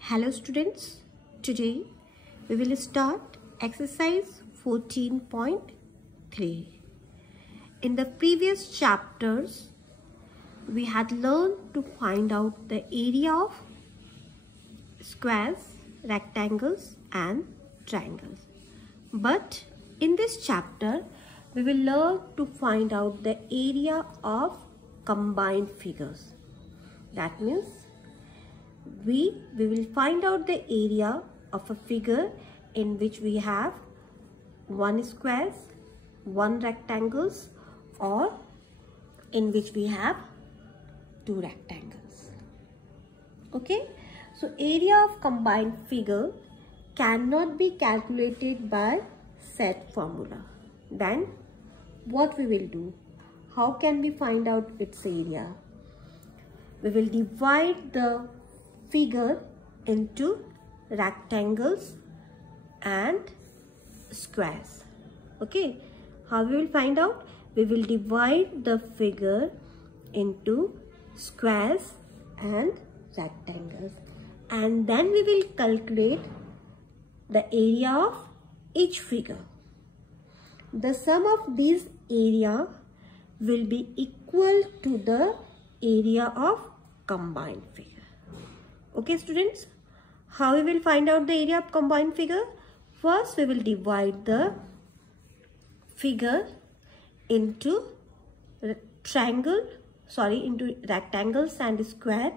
Hello students, today we will start exercise 14.3. In the previous chapters, we had learned to find out the area of squares, rectangles and triangles. But in this chapter, we will learn to find out the area of combined figures. That means we will find out the area of a figure in which we have one squares, one rectangles, or in which we have two rectangles. Okay, so area of combined figure cannot be calculated by set formula. Then what we will do? How can we find out its area? We will divide the figure into rectangles and squares. Okay, how we will find out? We will divide the figure into squares and rectangles, and then we will calculate the area of each figure. The sum of these area will be equal to the area of combined figure. Okay students, how we will find out the area of combined figure? First we will divide the figure into rectangles and square,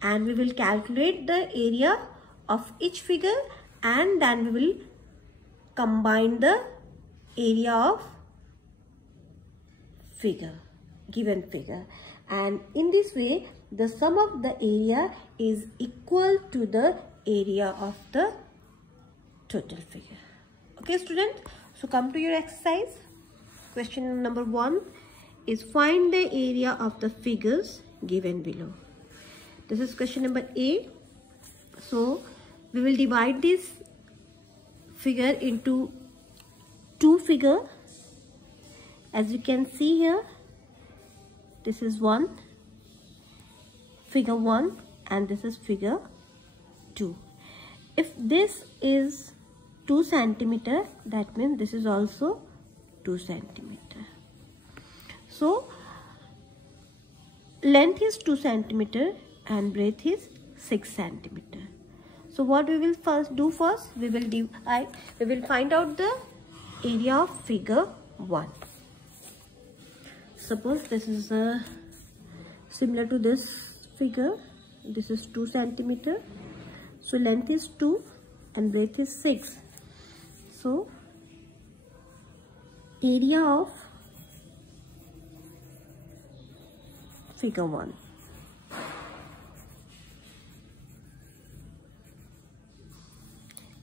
and we will calculate the area of each figure, and then we will combine the area of given figure, and in this way the sum of the area is equal to the area of the total figure. Okay students, so come to your exercise. Question number 1 is find the area of the figures given below. This is question number A. So we will divide this figure into two figures. As you can see here, this is figure 1 and this is figure 2. If this is 2 centimeter, that means this is also 2 centimeter. So length is 2 centimeter and breadth is 6 centimeter. So what we will do first, we will find out the area of figure 1. Suppose this is similar to this figure. This is 2 centimeter. So length is 2 and breadth is 6. So area of figure 1.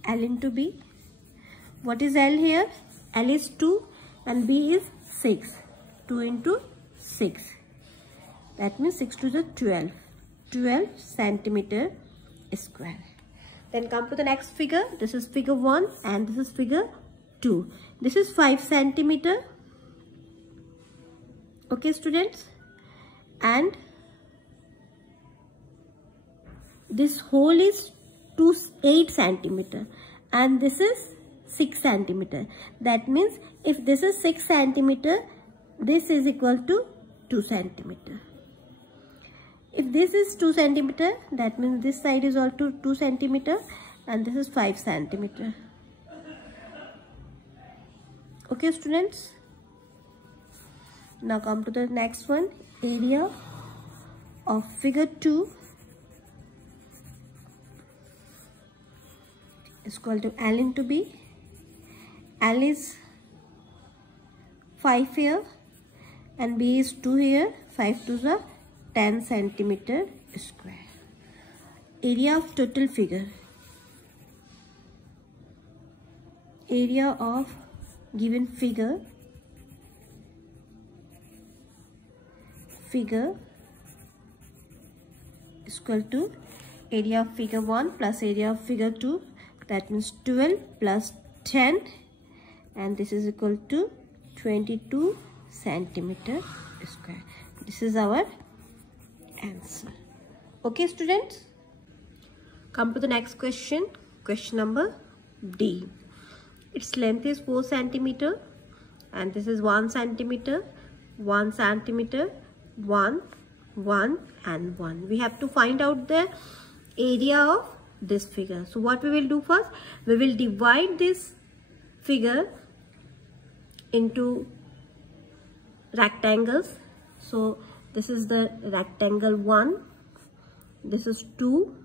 L into B. What is L here? L is 2 and B is 6. 2 into 6. That means 6 to the 12. 12 centimeter square. Then come to the next figure. This is figure 1 and this is figure 2. This is 5 centimeter. Okay students. And this hole is 8 centimeter and this is 6 centimeter. That means if this is 6 centimeter, this is equal to 2 centimeter. If this is 2 centimeter, that means this side is also 2 centimeter and this is 5 centimeter. Okay students. Now come to the next one. Area of figure 2 is equal to L into B. L is 5 here and B is 2 here. 5 to the 10 centimeter square. Area of total figure. Area of given figure is equal to area of figure 1 plus area of figure 2. That means 12 plus 10, and this is equal to 22 centimeter square. This is our answer. Okay students. Come to the next question. Question number D. Its length is 4 centimeter and this is 1 centimeter, 1 centimeter, 1, 1 and 1. We have to find out the area of this figure. So what we will do first, we will divide this figure into rectangles. So this is the rectangle 1, this is 2,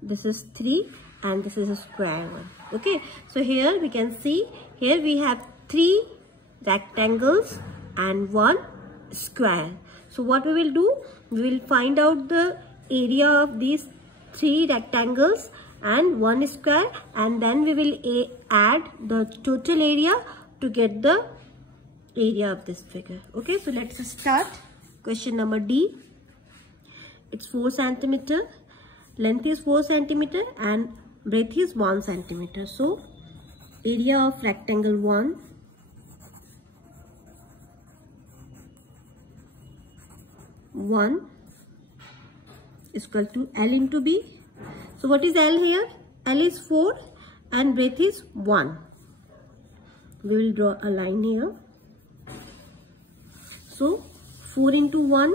this is 3 and this is a square one. Okay, so here we can see, here we have 3 rectangles and 1 square. So what we will do, we will find out the area of these 3 rectangles and 1 square, and then we will add the total area to get the area of this figure. Okay, so let's start. Question number D. It's 4 centimeter, length is 4 centimeter and breadth is 1 centimeter. So area of rectangle 1 is equal to L into B. So what is L here? L is 4 and breadth is 1. We will draw a line here. So 4 into 1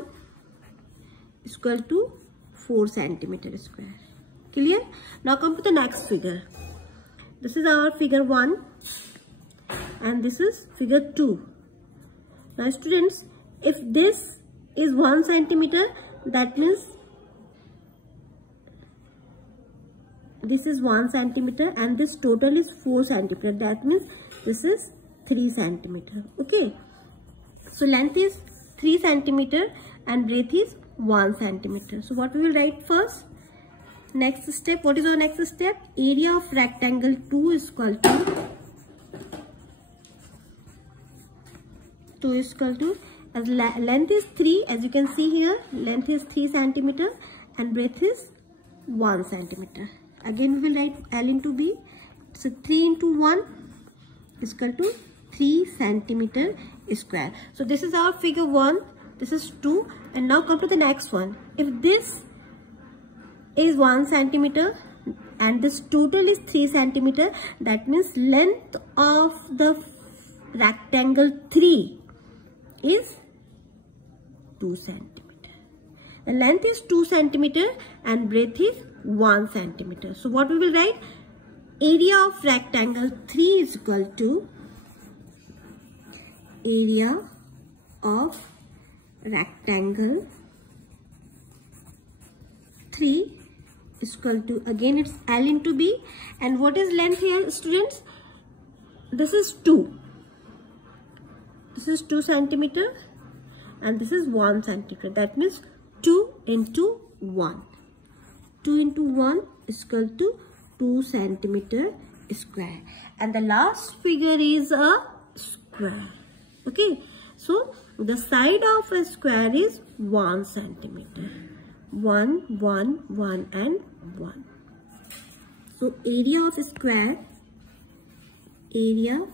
is equal to 4 centimeter square. Clear? Now come to the next figure. This is our figure 1 and this is figure 2. Now students, if this is 1 centimeter, that means this is 1 centimeter and this total is 4 centimeter. That means this is 3 centimeter. Okay. So length is 3 centimeter and breadth is 1 centimeter. So what we will write first? Next step. What is our next step? Area of rectangle 2 is equal to as length is 3, as you can see here, length is 3 centimeter and breadth is 1 centimeter. Again we will write L into B. So 3 into 1 is equal to 3 centimeter square. So this is our figure 1, this is 2, and now come to the next one. If this is 1 centimeter and this total is 3 centimeter, that means length of the rectangle 3 is 2 centimeter. The length is 2 centimeter and breadth is 1 centimeter. So what we will write? Area of rectangle 3 is equal to area of rectangle 3 is equal to, again it's L into B, and what is length here students? This is 2. This is 2 centimeter and this is 1 centimeter. That means 2 into 1. 2 into 1 is equal to 2 centimeter square. And the last figure is a square. Okay. So the side of a square is 1 centimeter. 1, 1, 1 and 1. So area of square is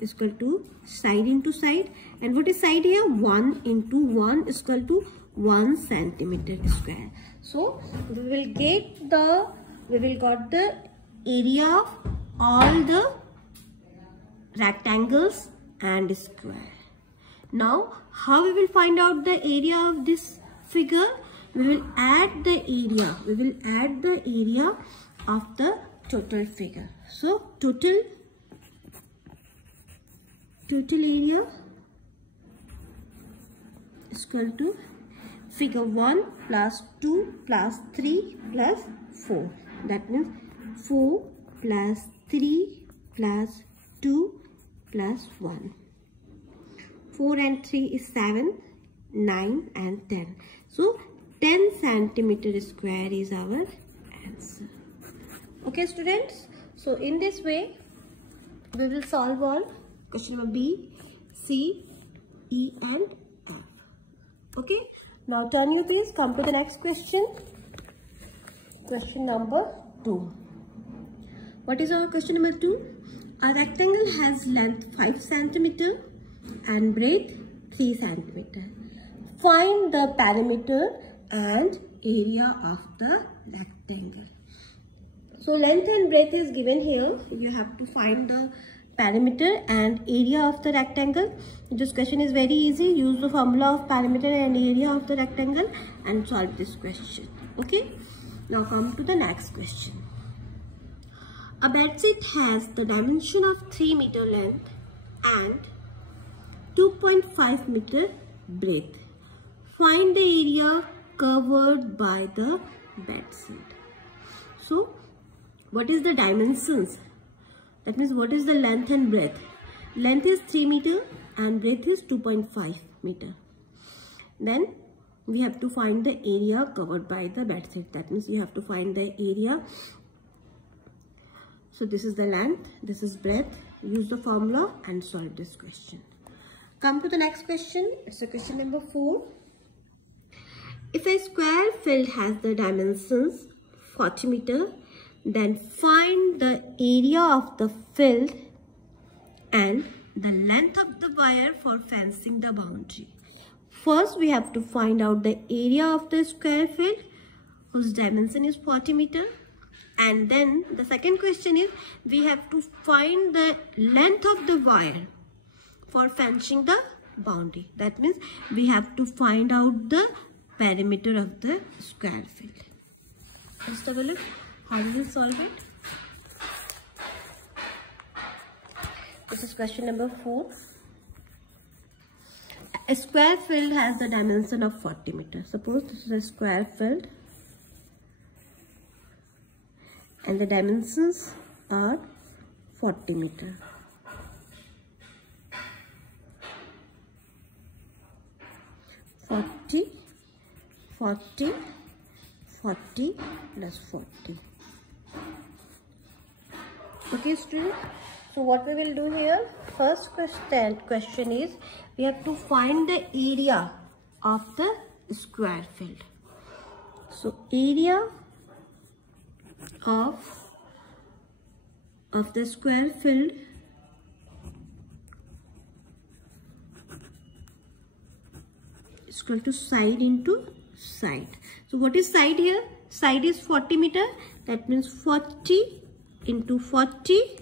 equal to side into side, and what is side here? 1 into 1 is equal to 1 centimeter square. So we will got the area of all the rectangles and square. Now how we will find out the area of this figure? We will add the area. We will add the area of the total figure. So total area is equal to figure 1 plus 2 plus 3 plus 4. That means 4 plus 3 plus 2 plus 1. 4 and 3 is 7, 9 and 10. So 10 centimeter square is our answer. Okay students, so in this way we will solve all question number B, C, E and F. Okay, now turn your page, come to the next question. Question number 2. What is our question number 2? A rectangle has length 5 centimeter and breadth 3 centimeter. Find the perimeter and area of the rectangle. So length and breadth is given here. You have to find the perimeter and area of the rectangle. This question is very easy. Use the formula of perimeter and area of the rectangle and solve this question. Okay. Now come to the next question. A bedsheet has the dimension of 3 meter length and 2.5 meter breadth. Find the area covered by the bedsheet. So, what is the dimensions? That means what is the length and breadth? Length is 3 meter and breadth is 2.5 meter. Then we have to find the area covered by the bedsheet. That means you have to find the area. So this is the length, this is breadth. Use the formula and solve this question. Come to the next question. It's a question number 4. If a square field has the dimensions 40 meter, then find the area of the field and the length of the wire for fencing the boundary. First, we have to find out the area of the square field whose dimension is 40 meter. And then the second question is we have to find the length of the wire for fencing the boundary. That means we have to find out the perimeter of the square field. Let's have a look. How do we solve it? This is question number 4. A square field has the dimension of 40 meters. Suppose this is a square field and the dimensions are 40 meters. Forty plus 40. Okay, students. So what we will do here, first question is we have to find the area of the square field. So area of the square field is equal to side into side. So what is side here? Side is 40 meter. That means 40 into 40,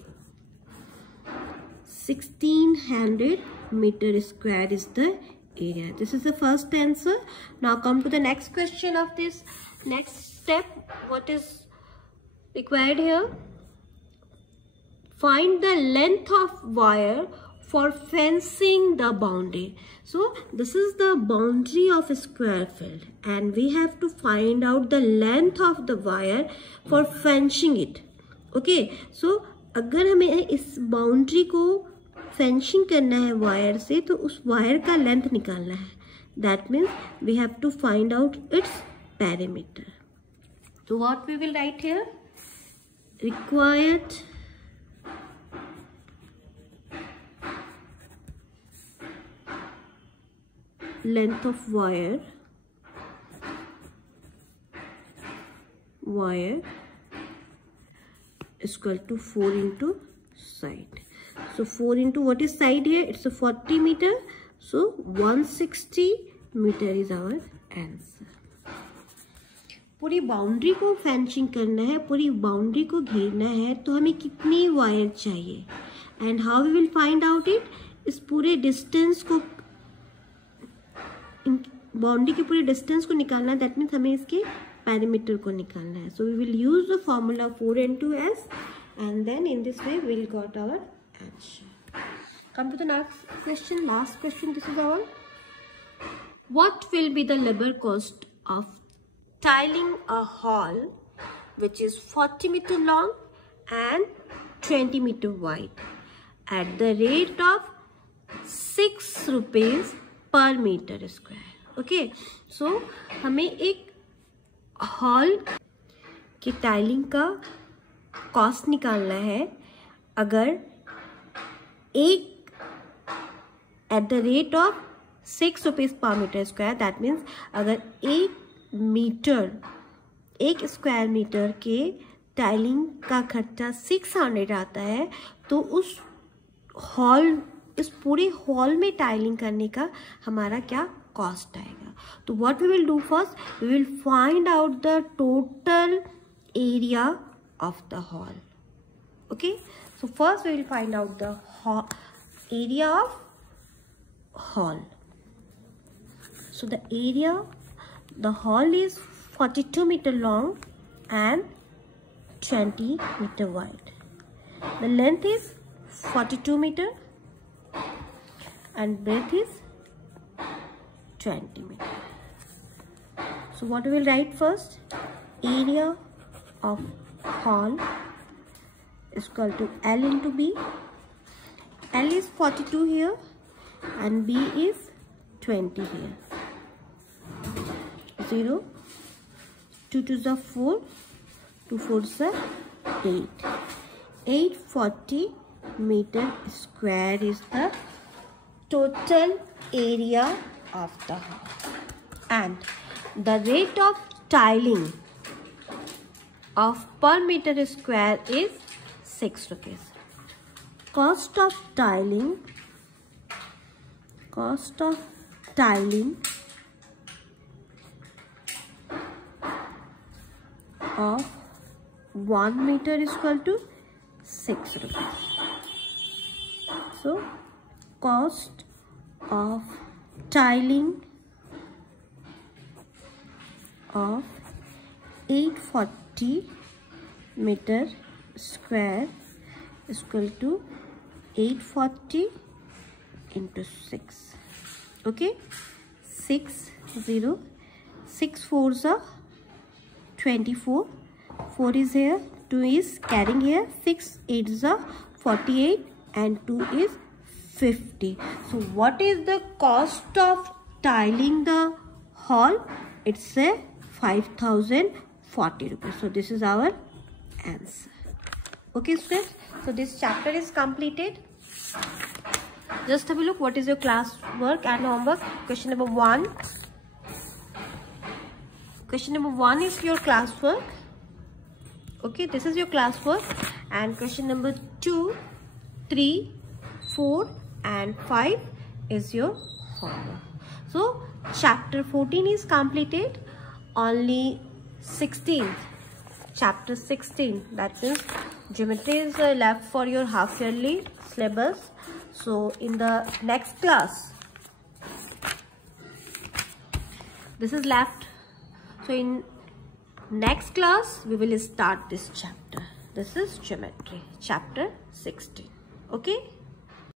1600 meter square is the area. This is the first answer. Now come to the next question of this next step. What is required here? Find the length of wire for fencing the boundary. So this is the boundary of a square field and we have to find out the length of the wire for fencing it. Okay, so अगर हमें इस boundary को fencing करना है wire से तो उस wire का लेंथ निकालना है. That means we have to find out its perimeter. So what we will write here? Required length of wire is equal to 4 into side. So 4 into what is side here? It's a 40 meter. So 160 meter is our answer. पूरी boundary को fencing करना है, पूरी boundary को घेरना है तो हमें कितनी वायर चाहिए and how we will find out it. इस पूरे डिस्टेंस को, बाउंड्री के पूरे डिस्टेंस को निकालना है. दैट मीन्स हमें इसके पैरामीटर को निकालना है. So we will use the formula 4n2s and then in this way we will got our answer. Come to the next question, last question. This is our what will be the labour cost of tiling a hall which is 40 meter long and 20 meter wide at the rate of 6 rupees per meter square. Okay, so हमें एक hall की tiling का cost निकालना है. अगर एक at the rate of 6 rupees per metre square, that means अगर एक स्क्वायर मीटर के टाइलिंग का खर्चा 600 आता है तो इस पूरे हॉल में टाइलिंग करने का हमारा क्या कॉस्ट आएगा. So what we will do first, we will find out the total area of the hall. Okay, so first we will find out the area of hall. So the area, the hall is 42 meter long and 20 meter wide. The length is 42 meter and breadth is 20 meter. So what we will write first, area of hall is equal to L into B. L is 42 here and B is 20 here. 0, 2 to the 4, 2 4s are 8. 840 meter square is the total area of the hall. And the rate of tiling of per meter square is 6 rupees. Cost of tiling of 1 meter is equal to 6 rupees. So cost of tiling of 840 meter square is equal to 840 into 6. Okay, 6 0, 6 4s are 24, 4 is here, 2 is carrying here, 6 8s are 48 and 2 is 50. So what is the cost of tiling the hall? It's a 5040 rupees. So this is our answer. Okay students, so this chapter is completed. Just have a look what is your class work and homework. Question number 1. Question number 1 is your class work. Okay, this is your class work. And question number 2, 3, 4 and 5 is your homework. So chapter 14 is completed. Only 16th, chapter 16, that means geometry is left for your half yearly syllabus. So in the next class, this is left. So in next class we will start this chapter. This is geometry, chapter 16. Okay.